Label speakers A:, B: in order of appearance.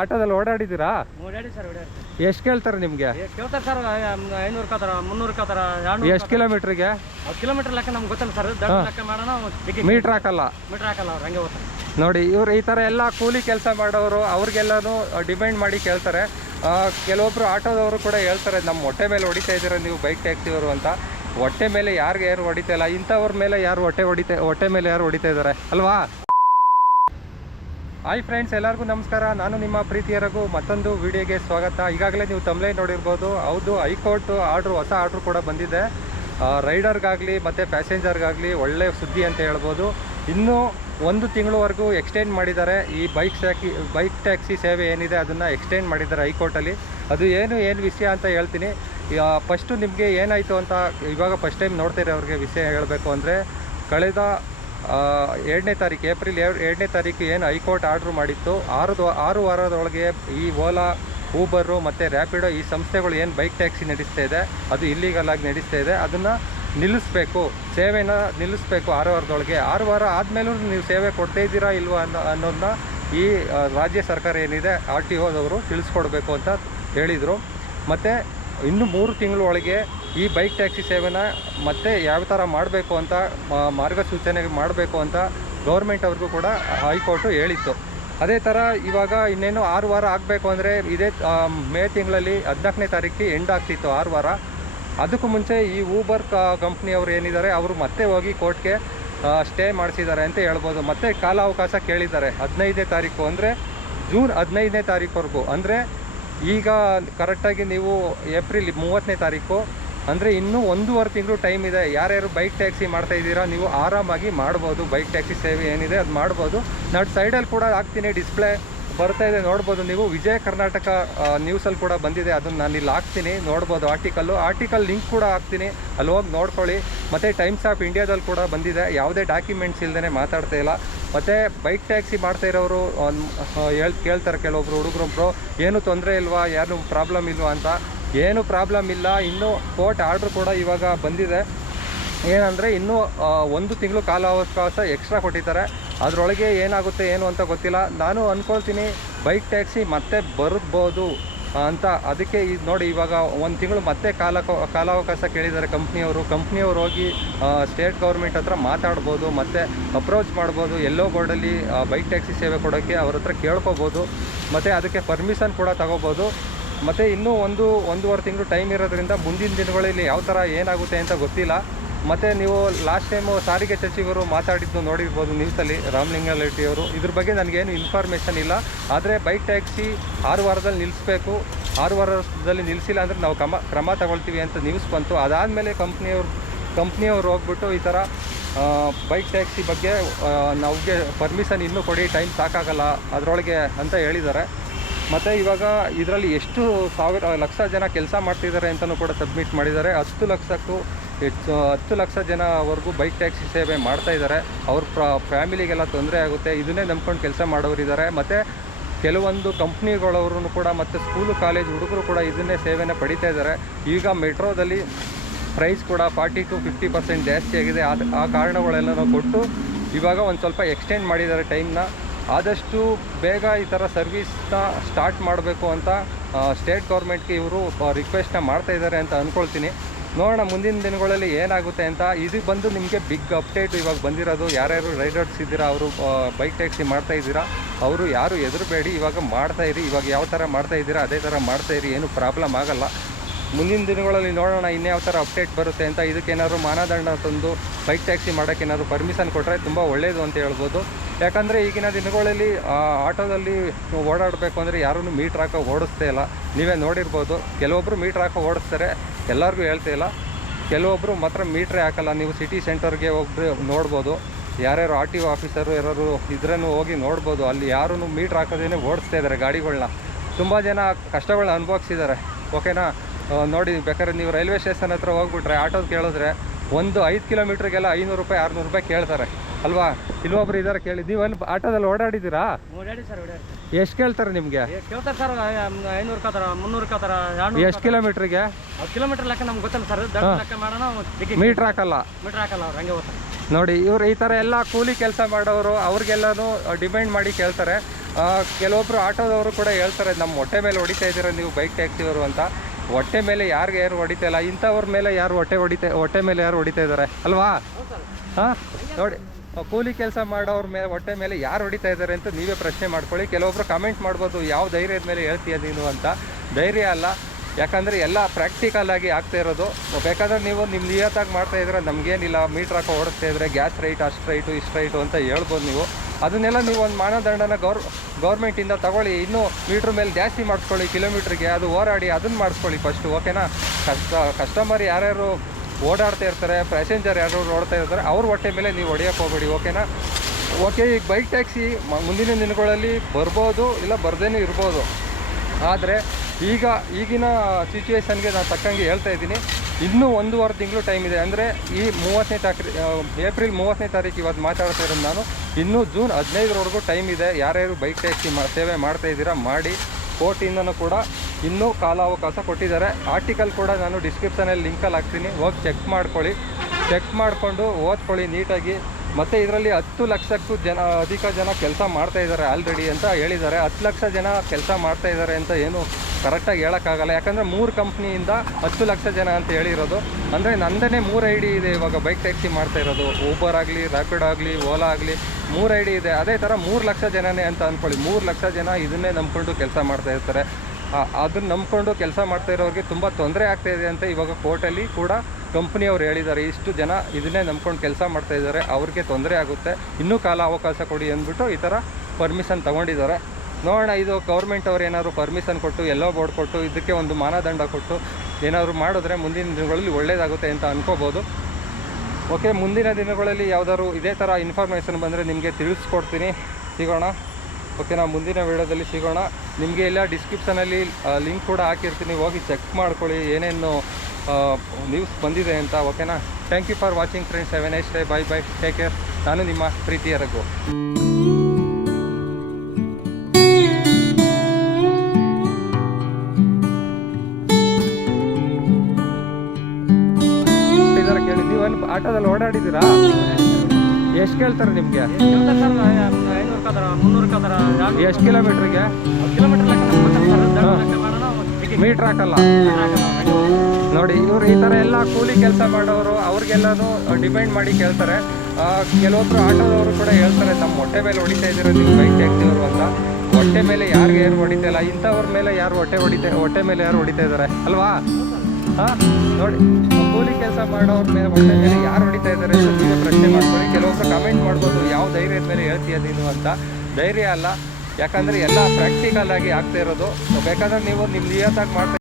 A: ಆಟೋದಲ್ಲಿ ಓಡಾಡಿದ್ದೀರಾ?
B: ಓಡಾಡಿ ಸರ್
A: ಎಷ್ಟು ಕೇಳ್ತಾರೆ ನಿಮಗೆ?
B: ಕೇಳ್ತಾರೆ ಸರ್ ಐನೂರು ಮುನ್ನೂರು
A: ಎಷ್ಟು ಕಿಲೋಮೀಟ್ರಿಗೆ?
B: ಕಿಲೋಮೀಟರ್ ಲೆಕ್ಕ ನಮ್ಗೆ ಗೊತ್ತಿಲ್ಲ ಸರ್ ದೊಡ್ಡ ಲೆಕ್ಕ ಮಾಡೋಣ
A: ಮೀಟ್ರ್ ಹಾಕಲ್ಲ?
B: ಮೀಟರ್ ಹಾಕಲ್ಲ ಅವ್ರು ಹಂಗೆ ಹೋಗ್ತಾರೆ.
A: ನೋಡಿ ಇವ್ರು ಈ ಥರ ಎಲ್ಲ ಕೂಲಿ ಕೆಲಸ ಮಾಡೋರು ಅವ್ರಿಗೆಲ್ಲನೂ ಡಿಮ್ಯಾಂಡ್ ಮಾಡಿ ಕೇಳ್ತಾರೆ. ಕೆಲವೊಬ್ರು ಆಟೋದವರು ಕೂಡ ಹೇಳ್ತಾರೆ ನಮ್ಮ ಹೊಟ್ಟೆ ಮೇಲೆ ಹೊಡಿತಾ ಇದ್ದೀರ ನೀವು ಬೈಕ್ ಟ್ಯಾಕ್ಸಿಯವರು ಅಂತ. ಹೊಟ್ಟೆ ಮೇಲೆ ಯಾರಿಗೆ ಯಾರು ಹೊಡಿತಾ ಇಲ್ಲ ಇಂಥವ್ರ ಮೇಲೆ ಯಾರು ಹೊಟ್ಟೆ ಹೊಡಿತಾ ಹೊಟ್ಟೆ ಮೇಲೆ ಯಾರು ಹೊಡಿತಾ ಇದ್ದಾರೆ? ಅಲ್ವಾ? ಹಾಯ್ ಫ್ರೆಂಡ್ಸ್ ಎಲ್ಲರಿಗೂ ನಮಸ್ಕಾರ. ನಾನು ನಿಮ್ಮ ಪ್ರೀತಿಯ ರಘು. ಮತ್ತೊಂದು ವಿಡಿಯೋಗೆ ಸ್ವಾಗತ. ಈಗಾಗಲೇ ನೀವು ತಮ್ಮಲೇ ನೋಡಿರ್ಬೋದು. ಹೌದು ಹೈಕೋರ್ಟ್ ಆರ್ಡ್ರು ಹೊಸ ಆರ್ಡ್ರ್ ಕೂಡ ಬಂದಿದೆ. ರೈಡರ್ಗಾಗಲಿ ಮತ್ತು ಪ್ಯಾಸೆಂಜರ್ಗಾಗಲಿ ಒಳ್ಳೆಯ ಸುದ್ದಿ ಅಂತ ಹೇಳ್ಬೋದು. ಇನ್ನೂ ಒಂದು ತಿಂಗಳವರೆಗೂ ಎಕ್ಸ್ಟೆಂಡ್ ಮಾಡಿದ್ದಾರೆ. ಈ ಬೈಕ್ ಟ್ಯಾಕಿ ಬೈಕ್ ಟ್ಯಾಕ್ಸಿ ಸೇವೆ ಏನಿದೆ ಅದನ್ನು ಎಕ್ಸ್ಟೆಂಡ್ ಮಾಡಿದ್ದಾರೆ ಹೈಕೋರ್ಟಲ್ಲಿ ಅದು ಏನು ಏನು ವಿಷಯ ಅಂತ ಹೇಳ್ತೀನಿ. ಫಸ್ಟು ನಿಮಗೆ ಏನಾಯಿತು ಅಂತ ಇವಾಗ ಫಸ್ಟ್ ಟೈಮ್ ನೋಡ್ತಿರೋರಿಗೆ ವಿಷಯ ಹೇಳಬೇಕು ಅಂದರೆ, ಕಳೆದ ಎರಡನೇ ತಾರೀಕು, ಏಪ್ರಿಲ್ ಎರಡು ಎರಡನೇ ತಾರೀಕು ಏನು ಹೈಕೋರ್ಟ್ ಆರ್ಡ್ರ್ ಮಾಡಿತ್ತು. ಆರು ಆರು ವಾರದೊಳಗೆ ಈ ಓಲಾ, ಊಬರು ಮತ್ತು ರ್ಯಾಪಿಡೋ ಈ ಸಂಸ್ಥೆಗಳು ಏನು ಬೈಕ್ ಟ್ಯಾಕ್ಸಿ ನಡೆಸ್ತಾ ಇದೆ, ಅದು ಇಲ್ಲಿಗಲ್ ಆಗಿ ನಡೆಸ್ತಾ ಇದೆ, ಅದನ್ನು ನಿಲ್ಲಿಸ್ಬೇಕು. ಸೇವೆನ ನಿಲ್ಲಿಸ್ಬೇಕು ಆರು ವಾರದೊಳಗೆ. ಆರು ವಾರ ಆದಮೇಲೂ ನೀವು ಸೇವೆ ಕೊಡ್ತಾ ಇದ್ದೀರಾ ಇಲ್ವಾ ಅನ್ನೋ, ಅನ್ನೋದನ್ನ ಈ ರಾಜ್ಯ ಸರ್ಕಾರ ಏನಿದೆ, ಆರ್ ಟಿ ಒದವರು ತಿಳಿಸ್ಕೊಡ್ಬೇಕು ಅಂತ ಹೇಳಿದರು. ಮತ್ತು ಇನ್ನು ಮೂರು ತಿಂಗಳ ಒಳಗೆ ಈ ಬೈಕ್ ಟ್ಯಾಕ್ಸಿ ಸೇವೆನ ಮತ್ತೆ ಯಾವ ಥರ ಮಾಡಬೇಕು ಅಂತ ಮಾರ್ಗಸೂಚನೆ ಮಾಡಬೇಕು ಅಂತ ಗೌರ್ಮೆಂಟ್ ಅವ್ರಿಗೂ ಕೂಡ ಹೈಕೋರ್ಟು ಹೇಳಿತ್ತು. ಅದೇ ಥರ ಇವಾಗ ಇನ್ನೇನು ಆರು ವಾರ ಆಗಬೇಕು ಅಂದರೆ ಇದೇ ಮೇ ತಿಂಗಳಲ್ಲಿ ಹದಿನಾಲ್ಕನೇ ತಾರೀಕಿಗೆ ಎಂಡ್ ಆಗ್ತಿತ್ತು ಆರು ವಾರ. ಅದಕ್ಕೂ ಮುಂಚೆ ಈ ಊಬರ್ ಕಂಪ್ನಿಯವರು ಏನಿದ್ದಾರೆ, ಅವರು ಮತ್ತೆ ಹೋಗಿ ಕೋರ್ಟ್ಗೆ ಸ್ಟೇ ಮಾಡಿಸಿದ್ದಾರೆ ಅಂತ ಹೇಳ್ಬೋದು. ಮತ್ತೆ ಕಾಲಾವಕಾಶ ಕೇಳಿದ್ದಾರೆ. ಹದಿನೈದನೇ ತಾರೀಕು ಅಂದರೆ ಜೂನ್ ಹದಿನೈದನೇ ತಾರೀಕುವರೆಗೂ. ಅಂದರೆ ಈಗ ಕರೆಕ್ಟಾಗಿ ನೀವು ಏಪ್ರಿಲ್ ಮೂವತ್ತನೇ ತಾರೀಕು ಅಂದರೆ ಇನ್ನೂ ಒಂದೂವರೆ ತಿಂಗಳು ಟೈಮ್ ಇದೆ. ಯಾರ್ಯಾರು ಬೈಕ್ ಟ್ಯಾಕ್ಸಿ ಮಾಡ್ತಾ ಇದ್ದೀರಾ, ನೀವು ಆರಾಮಾಗಿ ಮಾಡ್ಬೋದು. ಬೈಕ್ ಟ್ಯಾಕ್ಸಿ ಸೇವೆ ಏನಿದೆ, ಅದು ಮಾಡ್ಬೋದು. ನಾನು ಸೈಡಲ್ಲಿ ಕೂಡ ಹಾಕ್ತೀನಿ ಡಿಸ್ಪ್ಲೇ ಬರ್ತಾ ಇದೆ, ನೋಡ್ಬೋದು. ನೀವು ವಿಜಯ ಕರ್ನಾಟಕ ನ್ಯೂಸಲ್ಲಿ ಕೂಡ ಬಂದಿದೆ, ಅದನ್ನು ನಾನು ಇಲ್ಲಿ ಹಾಕ್ತೀನಿ, ನೋಡ್ಬೋದು. ಆರ್ಟಿಕಲ್ಲು ಆರ್ಟಿಕಲ್ ಲಿಂಕ್ ಕೂಡ ಹಾಕ್ತೀನಿ, ಅಲ್ಲಿ ಹೋಗಿ ನೋಡ್ಕೊಳ್ಳಿ. ಮತ್ತು ಟೈಮ್ಸ್ ಆಫ್ ಇಂಡಿಯಾದಲ್ಲಿ ಕೂಡ ಬಂದಿದೆ, ಯಾವುದೇ ಡಾಕ್ಯುಮೆಂಟ್ಸ್ ಇಲ್ಲದೇ ಮಾತಾಡ್ತಾ ಇಲ್ಲ. ಮತ್ತು ಬೈಕ್ ಟ್ಯಾಕ್ಸಿ ಮಾಡ್ತಾ ಇರೋರು ಹೇಳ್, ಕೇಳ್ತಾರೆ ಕೆಲವೊಬ್ರು, ಹುಡುಗರೊಬ್ರು, ಏನು ತೊಂದರೆ ಇಲ್ವಾ? ಯಾರು ಪ್ರಾಬ್ಲಮ್ ಇಲ್ವಾ? ಅಂತ. ಏನು ಪ್ರಾಬ್ಲಮ್ ಇಲ್ಲ. ಇನ್ನೂ ಕೋರ್ಟ್ ಆರ್ಡ್ರ್ ಕೂಡ ಇವಾಗ ಬಂದಿದೆ. ಏನಂದರೆ ಇನ್ನೂ ಒಂದು ತಿಂಗಳು ಕಾಲಾವಕಾಶ ಎಕ್ಸ್ಟ್ರಾ ಕೊಟ್ಟಿದ್ದಾರೆ. ಅದರೊಳಗೆ ಏನಾಗುತ್ತೆ ಏನು ಅಂತ ಗೊತ್ತಿಲ್ಲ. ನಾನು ಅಂದ್ಕೊಳ್ತೀನಿ ಬೈಕ್ ಟ್ಯಾಕ್ಸಿ ಮತ್ತೆ ಬರ್ಬೋದು ಅಂತ. ಅದಕ್ಕೆ ಇದು ನೋಡಿ ಇವಾಗ ಒಂದು ತಿಂಗಳು ಮತ್ತೆ ಕಾಲ, ಕಾಲಾವಕಾಶ ಕೇಳಿದ್ದಾರೆ ಕಂಪ್ನಿಯವರು. ಕಂಪ್ನಿಯವರು ಹೋಗಿ ಸ್ಟೇಟ್ ಗೌರ್ಮೆಂಟ್ ಹತ್ರ ಮಾತಾಡ್ಬೋದು, ಮತ್ತು ಅಪ್ರೋಚ್ ಮಾಡ್ಬೋದು. ಎಲ್ಲೋ ಬೋರ್ಡಲ್ಲಿ ಬೈಕ್ ಟ್ಯಾಕ್ಸಿ ಸೇವೆ ಕೊಡೋಕ್ಕೆ ಅವ್ರ ಹತ್ರ ಕೇಳ್ಕೊಬೋದು. ಮತ್ತು ಅದಕ್ಕೆ ಪರ್ಮಿಷನ್ ಕೂಡ ತಗೋಬೋದು. ಮತ್ತು ಇನ್ನೂ ಒಂದು ಒಂದೂವರೆ ತಿಂಗಳು ಟೈಮ್ ಇರೋದ್ರಿಂದ ಮುಂದಿನ ದಿನಗಳಲ್ಲಿ ಯಾವ ಥರ ಏನಾಗುತ್ತೆ ಅಂತ ಗೊತ್ತಿಲ್ಲ. ಮತ್ತು ನೀವು ಲಾಸ್ಟ್ ಟೈಮು ಸಾರಿಗೆ ಸಚಿವರು ಮಾತಾಡಿದ್ದು ನೋಡಿರ್ಬೋದು ನ್ಯೂಸಲ್ಲಿ ರಾಮಲಿಂಗಾರೆಡ್ಡಿಯವರು ಇದ್ರ ಬಗ್ಗೆ ನನಗೇನು ಇನ್ಫಾರ್ಮೇಷನ್ ಇಲ್ಲ. ಆದರೆ ಬೈಕ್ ಟ್ಯಾಕ್ಸಿ ಆರು ವಾರದಲ್ಲಿ ನಿಲ್ಲಿಸ್ಬೇಕು ಆರು ವಾರದಲ್ಲಿ ನಿಲ್ಲಿಸಿಲ್ಲ ಅಂದರೆ ನಾವು ಕ್ರಮ ಕ್ರಮ ತಗೊಳ್ತೀವಿ ಅಂತ ನ್ಯೂಸ್ ಬಂತು. ಅದಾದಮೇಲೆ ಕಂಪ್ನಿಯವ್ರು ಕಂಪ್ನಿಯವ್ರು ಹೋಗ್ಬಿಟ್ಟು ಈ ಥರ ಬೈಕ್ ಟ್ಯಾಕ್ಸಿ ಬಗ್ಗೆ ನಮಗೆ ಪರ್ಮಿಷನ್ ಇನ್ನೂ ಕೊಡಿ ಟೈಮ್ ಸಾಕಾಗಲ್ಲ, ಅದರೊಳಗೆ ಅಂತ ಹೇಳಿದ್ದಾರೆ. ಮತ್ತು ಇವಾಗ ಇದರಲ್ಲಿ ಎಷ್ಟು ಸಾವಿರ, ಲಕ್ಷ ಜನ ಕೆಲಸ ಮಾಡ್ತಿದ್ದಾರೆ ಅಂತಲೂ ಕೂಡ ಸಬ್ಮಿಟ್ ಮಾಡಿದ್ದಾರೆ. ಹತ್ತು ಲಕ್ಷಕ್ಕೂ ಹೆಚ್ಚು, ಹತ್ತು ಲಕ್ಷ ಜನವರೆಗೂ ಬೈಕ್ ಟ್ಯಾಕ್ಸಿ ಸೇವೆ ಮಾಡ್ತಾ ಇದ್ದಾರೆ. ಅವ್ರ ಪ್ರ, ಫ್ಯಾಮಿಲಿಗೆಲ್ಲ ತೊಂದರೆ ಆಗುತ್ತೆ. ಇದನ್ನೇ ನಂಬ್ಕೊಂಡು ಕೆಲಸ ಮಾಡೋರಿದ್ದಾರೆ ಮತ್ತು ಕೆಲವೊಂದು ಕಂಪ್ನಿಗಳವ್ರೂ ಕೂಡ ಮತ್ತು ಸ್ಕೂಲು ಕಾಲೇಜ್ ಹುಡುಗರು ಕೂಡ ಇದನ್ನೇ ಸೇವೆನ ಪಡಿತಾ ಇದ್ದಾರೆ. ಈಗ ಮೆಟ್ರೋದಲ್ಲಿ ಪ್ರೈಸ್ ಕೂಡ ಫಾರ್ಟಿ ಟು ಫಿಫ್ಟಿ ಪರ್ಸೆಂಟ್ ಜಾಸ್ತಿ ಆಗಿದೆ. ಆ ಕಾರಣಗಳೆಲ್ಲನೂ ಕೊಟ್ಟು ಇವಾಗ ಒಂದು ಸ್ವಲ್ಪ ಎಕ್ಸ್ಟೆಂಡ್ ಮಾಡಿದ್ದಾರೆ ಟೈಮ್ನ ಆದಷ್ಟು ಬೇಗ ಈ ಥರ ಸರ್ವಿಸ್ನ ಸ್ಟಾರ್ಟ್ ಮಾಡಬೇಕು ಅಂತ ಸ್ಟೇಟ್ ಗೌರ್ಮೆಂಟ್ಗೆ ಇವರು ರಿಕ್ವೆಸ್ಟ್ನ ಮಾಡ್ತಾ ಇದ್ದಾರೆ ಅಂತ ಅಂದ್ಕೊಳ್ತೀನಿ ನೋಡೋಣ ಮುಂದಿನ ದಿನಗಳಲ್ಲಿ ಏನಾಗುತ್ತೆ ಅಂತ. ಇದು ಬಂದು ನಿಮಗೆ ಬಿಗ್ ಅಪ್ಡೇಟ್ ಇವಾಗ ಬಂದಿರೋದು. ಯಾರ್ಯಾರು ರೈಡರ್ಸ್ ಇದ್ದೀರಾ, ಅವರು ಬೈಕ್ ಟ್ಯಾಕ್ಸಿ ಮಾಡ್ತಾ ಇದ್ದೀರಾ, ಅವರು ಯಾರು ಎದುರಬೇಡಿ. ಇವಾಗ ಮಾಡ್ತಾ ಇರಿ. ಇವಾಗ ಯಾವ ಥರ ಮಾಡ್ತಾ ಇದ್ದೀರಾ, ಅದೇ ಥರ ಮಾಡ್ತಾ ಇರಿ. ಏನು ಪ್ರಾಬ್ಲಮ್ ಆಗಲ್ಲ. ಮುಂದಿನ ದಿನಗಳಲ್ಲಿ ನೋಡೋಣ ಇನ್ಯಾವ ಥರ ಅಪ್ಡೇಟ್ ಬರುತ್ತೆ ಅಂತ. ಇದಕ್ಕೇನಾದ್ರು ಮಾನದಂಡ ತಂದು ಬೈಕ್ ಟ್ಯಾಕ್ಸಿ ಮಾಡೋಕ್ಕೆ ಏನಾದರೂ ಪರ್ಮಿಷನ್ ಕೊಟ್ಟರೆ ತುಂಬ ಒಳ್ಳೆಯದು ಅಂತ ಹೇಳ್ಬೋದು. ಯಾಕಂದರೆ ಈಗಿನ ದಿನಗಳಲ್ಲಿ ಆಟೋದಲ್ಲಿ ಓಡಾಡಬೇಕು ಅಂದರೆ ಯಾರೂ ಮೀಟ್ರ್ ಹಾಕೋ ಓಡಿಸ್ತೇ ಇಲ್ಲ. ನೀವೇ ನೋಡಿರ್ಬೋದು ಕೆಲವೊಬ್ಬರು ಮೀಟ್ರ್ ಹಾಕೋ ಓಡಿಸ್ತಾರೆ, ಎಲ್ಲರಿಗೂ ಹೇಳ್ತೇ ಇಲ್ಲ. ಕೆಲವೊಬ್ಬರು ಮಾತ್ರ ಮೀಟ್ರೇ ಹಾಕಲ್ಲ. ನೀವು ಸಿಟಿ ಸೆಂಟರ್ಗೆ ಹೋಗಿ ನೋಡ್ಬೋದು. ಯಾರ್ಯಾರು ಆರ್ ಟಿ ಒ ಆಫೀಸರು ಯಾರು ಇದ್ರೂ ಹೋಗಿ ನೋಡ್ಬೋದು. ಅಲ್ಲಿ ಯಾರೂ ಮೀಟ್ರ್ ಹಾಕೋದೇನೆ ಓಡಿಸ್ತಾ ಇದ್ದಾರೆ ಗಾಡಿಗಳನ್ನ ತುಂಬ ಜನ ಕಷ್ಟಗಳನ್ನ ಅನುಭವಿಸಿದ್ದಾರೆ. ಓಕೆನಾ ನೋಡಿ ಬೇಕಾದ್ರೆ ನೀವು ರೈಲ್ವೆ ಸ್ಟೇಷನ್ ಹತ್ರ ಹೋಗ್ಬಿಟ್ರೆ ಆಟೋದು ಕೇಳಿದ್ರೆ ಒಂದು ಐದು ಕಿಲೋಮೀಟ್ರಿಗೆಲ್ಲ ಐನೂರು ರೂಪಾಯಿ ಆರುನೂರು ರೂಪಾಯಿ ಕೇಳ್ತಾರೆ. ಅಲ್ವಾ? ಇಲ್ಲೊಬ್ರು ಇದಾರೆ ಕೇಳಿ. ನೀವು ಅಲ್ಲಿ ಆಟೋದಲ್ಲಿ ಓಡಾಡಿದ್ದೀರಾ? ಎಷ್ಟು ಕೇಳ್ತಾರೆ ನಿಮಗೆ? ಎಷ್ಟು ಕಿಲೋಮೀಟ್ರಿಗೆ?
B: ಕಿಲೋಮೀಟರ್ ಲೆಕ್ಕ ನಮ್ಗೆ ಗೊತ್ತಿಲ್ಲ ಸರ್
A: ಮೀಟ್ರ್ ಹಾಕಲ್ಲ?
B: ಮೀಟರ್ ಹಾಕಲ್ಲ ಅವ್ರು ಹಂಗೆ
A: ನೋಡಿ ಇವ್ರು ಈ ಥರ ಎಲ್ಲ ಕೂಲಿ ಕೆಲಸ ಮಾಡೋರು ಅವ್ರಿಗೆಲ್ಲನೂ ಡಿಮ್ಯಾಂಡ್ ಮಾಡಿ ಕೇಳ್ತಾರೆ. ಕೆಲವೊಬ್ರು ಆಟೋದವರು ಕೂಡ ಹೇಳ್ತಾರೆ ನಮ್ಮ ಹೊಟ್ಟೆ ಮೇಲೆ ಹೊಡಿತಾ ಇದ್ದೀರಾ ನೀವು ಬೈಕ್ ಟ್ಯಾಕ್ಸಿಯವರು ಅಂತ. ಹೊಟ್ಟೆ ಮೇಲೆ ಯಾರಿಗೆ ಯಾರು ಹೊಡಿತಾ ಇಲ್ಲ? ಇಂಥವ್ರ ಮೇಲೆ ಯಾರು ಹೊಟ್ಟೆ ಹೊಡಿತಾ, ಹೊಟ್ಟೆ ಮೇಲೆ ಯಾರು ಹೊಡಿತಾ ಇದ್ದಾರೆ ಅಲ್ವಾ? ಹಾಂ? ನೋಡಿ, ಕೂಲಿ ಕೆಲಸ ಮಾಡೋರ ಮೇಲೆ ಹೊಟ್ಟೆ ಮೇಲೆ ಯಾರು ಹೊಡಿತಾ ಇದ್ದಾರೆ ಅಂತ ನೀವೇ ಪ್ರಶ್ನೆ ಮಾಡ್ಕೊಳ್ಳಿ. ಕೆಲವೊಬ್ರು ಕಮೆಂಟ್ ಮಾಡ್ಬೋದು, ಯಾವ ಧೈರ್ಯದ ಮೇಲೆ ಹೇಳ್ತೀಯ ನೀನು? ಅಂತ. ಧೈರ್ಯ ಅಲ್ಲ. ಯಾಕಂದರೆ ಎಲ್ಲ ಪ್ರಾಕ್ಟಿಕಲ್ ಆಗಿ ಆಗ್ತಾ ಇರೋದು. ಬೇಕಾದ್ರೆ ನೀವು ನಿಮ್ಮ ನಿಯತ್ತಾಗಿ ಮಾಡ್ತಾ ಇದ್ರೆ ನಮಗೇನಿಲ್ಲ. ಮೀಟ್ರ್ ಹಾಕೋ ಓಡಿಸ್ತಾ ಇದ್ರೆ ಗ್ಯಾಸ್ ರೈಟ್ ಅಷ್ಟು ರೈಟು ಇಷ್ಟು ರೈಟು ಅಂತ ಹೇಳ್ಬೋದು ನೀವು. ಅದನ್ನೆಲ್ಲ ನೀವು ಒಂದು ಮಾನದಂಡನ ಗೌರ್, ಗೌರ್ಮೆಂಟಿಂದ ತಗೊಳ್ಳಿ. ಇನ್ನೂ ಮೀಟ್ರ್ ಮೇಲೆ ಜಾಸ್ತಿ ಮಾಡಿಸ್ಕೊಳ್ಳಿ, ಕಿಲೋಮೀಟ್ರಿಗೆ. ಅದು ಹೋರಾಡಿ ಅದನ್ನು ಮಾಡಿಸ್ಕೊಳ್ಳಿ ಫಸ್ಟು ಓಕೆನಾ ಕಸ್ಟ ಕಸ್ಟಮರ್ ಯಾರ್ಯಾರು ಓಡಾಡ್ತಾ ಇರ್ತಾರೆ ಪ್ಯಾಸೆಂಜರ್ ಯಾರು ನೋಡ್ತಾ ಇರ್ತಾರೆ, ಅವ್ರ ಹೊಟ್ಟೆ ಮೇಲೆ ನೀವು ಹೊಡೆಯೋಕೆ ಹೋಗ್ಬೇಡಿ ಓಕೆನಾ ಓಕೆ ಈಗ ಬೈಕ್ ಟ್ಯಾಕ್ಸಿ ಮುಂದಿನ ದಿನಗಳಲ್ಲಿ ಬರ್ಬೋದು, ಇಲ್ಲ ಬರ್ದೇನೂ ಇರ್ಬೋದು. ಆದರೆ ಈಗ, ಈಗಿನ ಸಿಚುವೇಶನ್ಗೆ ನಾನು ತಕ್ಕಂಗೆ ಹೇಳ್ತಾ ಇದ್ದೀನಿ. ಇನ್ನೂ ಒಂದೂವರೆ ತಿಂಗಳು ಟೈಮ್ ಇದೆ. ಅಂದರೆ ಈ ಮೂವತ್ತನೇ ತಾರೀಕು ಏಪ್ರಿಲ್ ಮೂವತ್ತನೇ ತಾರೀಕು ಇವತ್ತು ಮಾತಾಡ್ತಾ ಇರೋದು ನಾನು. ಇನ್ನೂ ಜೂನ್ ಹದಿನೈದರವರೆಗೂ ಟೈಮ್ ಇದೆ. ಯಾರ್ಯಾರು ಬೈಕ್ ಟ್ಯಾಕ್ಸಿ ಮಾ ಸೇವೆ ಮಾಡ್ತಾ ಇದ್ದೀರಾ, ಮಾಡಿ ಕೋರ್ಟಿಂದನೂ ಕೂಡ ಇನ್ನೂ ಕಾಲಾವಕಾಶ ಕೊಟ್ಟಿದ್ದಾರೆ. ಆರ್ಟಿಕಲ್ ಕೂಡ ನಾನು ಡಿಸ್ಕ್ರಿಪ್ಷನಲ್ಲಿ ಲಿಂಕಲ್ಲಿ ಹಾಕ್ತೀನಿ. ಹೋಗಿ ಚೆಕ್ ಮಾಡ್ಕೊಳ್ಳಿ. ಚೆಕ್ ಮಾಡಿಕೊಂಡು ಓದ್ಕೊಳ್ಳಿ ನೀಟಾಗಿ. ಮತ್ತು ಇದರಲ್ಲಿ ಹತ್ತು ಲಕ್ಷಕ್ಕೂ ಜನ, ಅಧಿಕ ಜನ ಕೆಲಸ ಮಾಡ್ತಾ ಇದ್ದಾರೆ ಆಲ್ರೆಡಿ ಅಂತ ಹೇಳಿದ್ದಾರೆ. ಹತ್ತು ಲಕ್ಷ ಜನ ಕೆಲಸ ಮಾಡ್ತಾ ಇದ್ದಾರೆ ಅಂತ ಏನು ಕರೆಕ್ಟಾಗಿ ಹೇಳೋಕ್ಕಾಗಲ್ಲ. ಯಾಕಂದರೆ ಮೂರು ಕಂಪ್ನಿಯಿಂದ ಹತ್ತು ಲಕ್ಷ ಜನ ಅಂತ ಹೇಳಿರೋದು. ಅಂದರೆ ನಂದನೇ ಮೂರು ಐ ಡಿ ಇದೆ ಇವಾಗ ಬೈಕ್ ಟ್ಯಾಕ್ಸಿ ಮಾಡ್ತಾ ಇರೋದು. ಊಬರ್ ಆಗಲಿ ರ್ಯಾಪಿಡ್ ಆಗಲಿ ಓಲಾ ಆಗಲಿ ಮೂರು ಐ ಡಿ ಇದೆ. ಅದೇ ಥರ ಮೂರು ಲಕ್ಷ ಜನನೇ ಅಂತ ಅಂದ್ಕೊಳ್ಳಿ ಮೂರು ಲಕ್ಷ ಜನ ಇದನ್ನೇ ನಂಬ್ಕೊಂಡು ಕೆಲಸ ಮಾಡ್ತಾ ಇರ್ತಾರೆ. ಅದನ್ನ ನಂಬಿಕೊಂಡು ಕೆಲಸ ಮಾಡ್ತಾ ಇರೋರಿಗೆ ತುಂಬ ತೊಂದರೆ ಆಗ್ತಾ ಇದೆ ಅಂತ ಇವಾಗ ಕೋರ್ಟಲ್ಲಿ ಕೂಡ ಕಂಪ್ನಿಯವ್ರು ಹೇಳಿದ್ದಾರೆ. ಇಷ್ಟು ಜನ ಇದನ್ನೇ ನಂಬ್ಕೊಂಡು ಕೆಲಸ ಮಾಡ್ತಾ ಇದ್ದಾರೆ. ಅವ್ರಿಗೆ ತೊಂದರೆ ಆಗುತ್ತೆ. ಇನ್ನೂ ಕಾಲ ಅವಕಾಶ ಕೊಡಿ ಅಂದ್ಬಿಟ್ಟು ಈ ಥರ ಪರ್ಮಿಷನ್ ತೊಗೊಂಡಿದ್ದಾರೆ. ನೋಡೋಣ, ಇದು ಗೌರ್ಮೆಂಟ್ ಅವ್ರು ಏನಾದ್ರು ಪರ್ಮಿಷನ್ ಕೊಟ್ಟು, ಎಲ್ಲೋ ಬೋರ್ಡ್ ಕೊಟ್ಟು, ಇದಕ್ಕೆ ಒಂದು ಮಾನದಂಡ ಕೊಟ್ಟು ಏನಾದರೂ ಮಾಡಿದ್ರೆ ಮುಂದಿನ ದಿನಗಳಲ್ಲಿ ಒಳ್ಳೆಯದಾಗುತ್ತೆ ಅಂತ ಅನ್ಕೋಬೋದು. ಓಕೆ ಮುಂದಿನ ದಿನಗಳಲ್ಲಿ ಯಾವ್ದಾದ್ರು ಇದೇ ಥರ ಇನ್ಫಾರ್ಮೇಷನ್ ಬಂದರೆ ನಿಮಗೆ ತಿಳಿಸ್ಕೊಡ್ತೀನಿ. ಸಿಗೋಣ. ಓಕೆ ನಾವು ಮುಂದಿನ ವೀಡಿಯೋದಲ್ಲಿ ಸಿಗೋಣ. ನಿಮಗೆ ಎಲ್ಲ ಡಿಸ್ಕ್ರಿಪ್ಷನಲ್ಲಿ ಲಿಂಕ್ ಕೂಡ ಹಾಕಿರ್ತೀನಿ. ಹೋಗಿ ಚೆಕ್ ಮಾಡ್ಕೊಳ್ಳಿ, ಏನೇನು ನ್ಯೂಸ್ ಬಂದಿದೆ ಅಂತ. ಓಕೆನಾ thank you for watching friends seven nice day bye bye take care ನಾನು ನಿಮ್ಮ ಪ್ರೀತಿಯ ರಘು. ಕೇಳಿ ಆಟೋದಲ್ಲಿ ಓಡಾಡಿದ್ದೀರಾ? ಎಷ್ಟು ಕೇಳ್ತಾರೆ ನಿಮಗೆ? ಎಷ್ಟು ಕಿಲೋಮೀಟ್ರಿಗೆ? ಮೀಟ್ರ್ ಹಾಕಲ್ಲ? ನೋಡಿ, ಇವರು ಈ ಥರ ಎಲ್ಲ ಕೂಲಿ ಕೆಲಸ ಮಾಡೋರು, ಅವ್ರಿಗೆಲ್ಲನೂ ಡಿಪೆಂಡ್ ಮಾಡಿ ಕೇಳ್ತಾರೆ. ಕೆಲವೊಬ್ಬರು ಆಟೋದವರು ಕೂಡ ಹೇಳ್ತಾರೆ ನಮ್ಮ ಹೊಟ್ಟೆ ಮೇಲೆ ಹೊಡಿತಾ ಇದ್ದೀರ ನೀವು? ಬೈಕ್ ಟ್ಯಾಕ್ಸಿಯವರು ಅಂತ. ಹೊಟ್ಟೆ ಮೇಲೆ ಯಾರಿಗೆ ಯಾರು ಹೊಡಿತಾ ಇಲ್ಲ. ಇಂಥವ್ರ ಮೇಲೆ ಯಾರು ಹೊಟ್ಟೆ ಹೊಡಿತಾ, ಹೊಟ್ಟೆ ಮೇಲೆ ಯಾರು ಹೊಡಿತಾ ಇದ್ದಾರೆ? ಅಲ್ವಾ? ಹಾಂ, ನೋಡಿ, ಕೂಲಿ ಕೆಲಸ ಮಾಡೋರ ಮೇಲೆ ಹೊಟ್ಟೆ ಮೇಲೆ ಯಾರು ಹೊಡಿತಾ ಇದ್ದಾರೆ ನೀವೇ ಪ್ರಶ್ನೆ ಮಾಡ್ಕೊಳ್ಳಿ. ಕೆಲವೊಬ್ರು ಕಮೆಂಟ್ ಮಾಡ್ಬೋದು, ಯಾವ ಧೈರ್ಯದ ಮೇಲೆ ಹೇಳ್ತೀಯ ನೀನು? ಅಂತ. ಧೈರ್ಯ ಅಲ್ಲ, ಯಾಕಂದರೆ ಎಲ್ಲ ಪ್ರಾಕ್ಟಿಕಲ್ ಆಗಿ ಆಗ್ತಾ ಇರೋದು. ಬೇಕಾದ್ರೆ ನೀವು ನಿಮ್ಮ ನಿಯತ್ತಾಗಿ ಮಾಡ್ತಾ